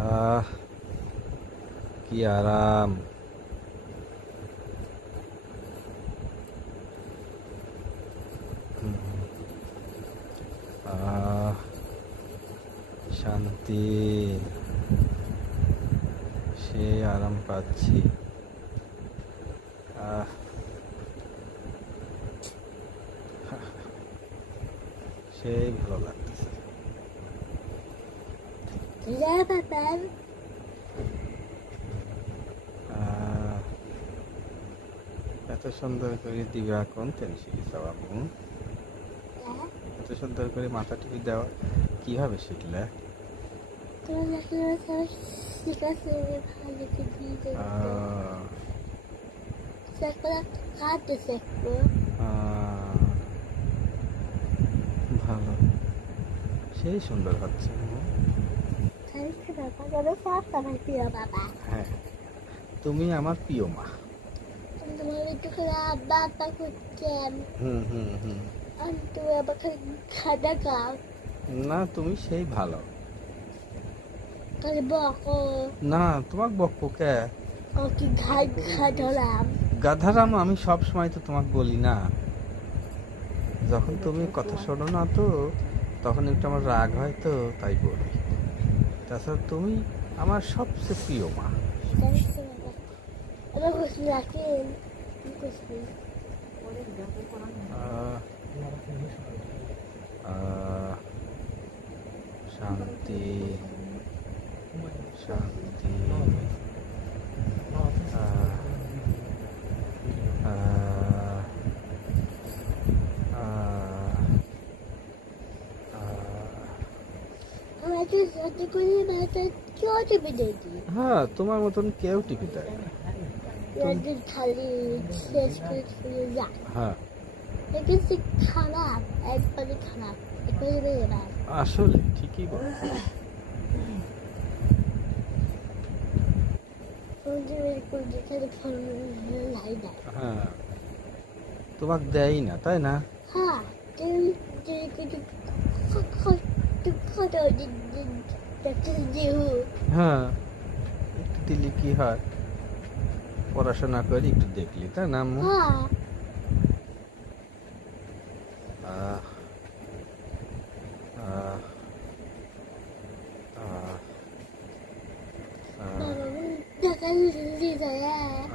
আহ কি আরাম। আহ শান্তি, সে আরাম পাচ্ছি। সেই ভালো লাগতেছে। এত সুন্দর করে দিবা কোন তেল শিখেছ বাবু? এত সুন্দর করে মাথা টিপি দেওয়া কিভাবে শিখলে? ভালো, সেই সুন্দর হচ্ছে। হ্যাঁ, তুমি আমার প্রিয় মা। না, তুমি সেই ভালো না, তোমাকে বকবো কে? গাধারাম আমি সব সময় তো তোমাকে বলি না। যখন তুমি কথা শোনো না তো তখন একটু আমার রাগ হয়, তো তাই বলি। তাছাড়া তুমি আমার সবচেয়ে প্রিয় মা। শান্তি শান্তি। হ্যাঁ, তোমার মতন কেউ টিপি দেয় না। হ্যাঁ, আসলে ঠিকই বল। হ্যাঁ, তোমাকে দেয় না, তাই না? হ্যাঁ, একটু দিলি কি হয়? পড়াশোনা করি একটু দেখলি, তাই না?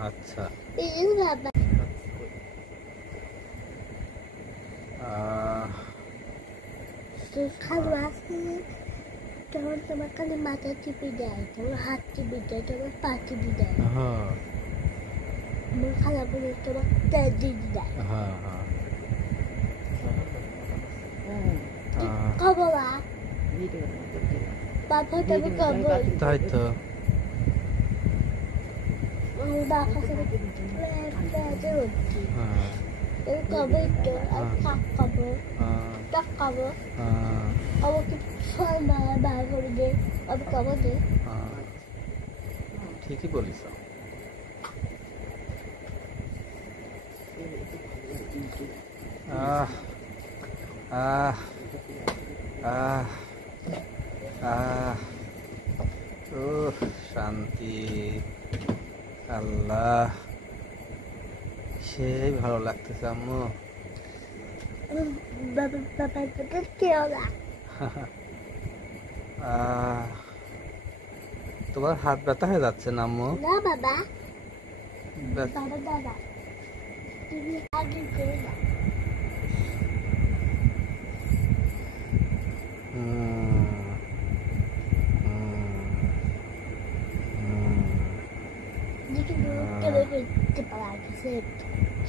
আচ্ছা, তখন তোমার খালি মাথা টিপে দেয়, তোমার হাত টিপে দেয়, তোমার পা টিপে দেয়, তোমার খারাপ হলে তোমার তেল দিয়ে দেয়। খবর বাবা, তুমি খবর তাই তো। বাবা কবে তো কাক খাবো, টাক খাবো, আমাকে বার করে দে, আমি খাবো দে। ঠিকই বলিস। আহ আহ আহ আহ ও শান্তি, আল্লাহ, সেই ভালো লাগতেছে আম্মু। তোমার হাত ব্যথা হয়ে যাচ্ছে না আম্মু? না বাবা, বাবা দাদা তুমি আগে করে দাও।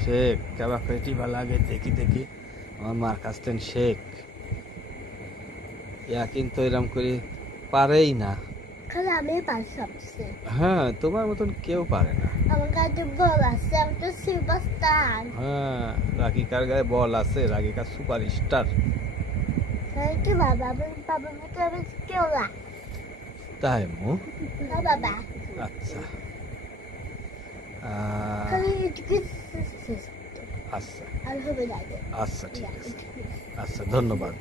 শেখ কেবা পেটি লাগে, দেখি দেখি আমার মার কাছ থেকে শেখ। ইয়া কিন্তু এরকম করে পারেই না। আমি পারি সবচেয়ে। হ্যাঁ, তোমার মতন কেউ পারে না। আমার কাছে বল আছে, আমি তো সুপারস্টার। হ্যাঁ, রাগিকার গায়ে বল আছে, রাগিকা সুপার স্টার। কি বাবা, বাবা মতো আমি কেউ না। তাই মু? না বাবা। আচ্ছা, আচ্ছা, আচ্ছা, ঠিক আছে। আচ্ছা, ধন্যবাদ।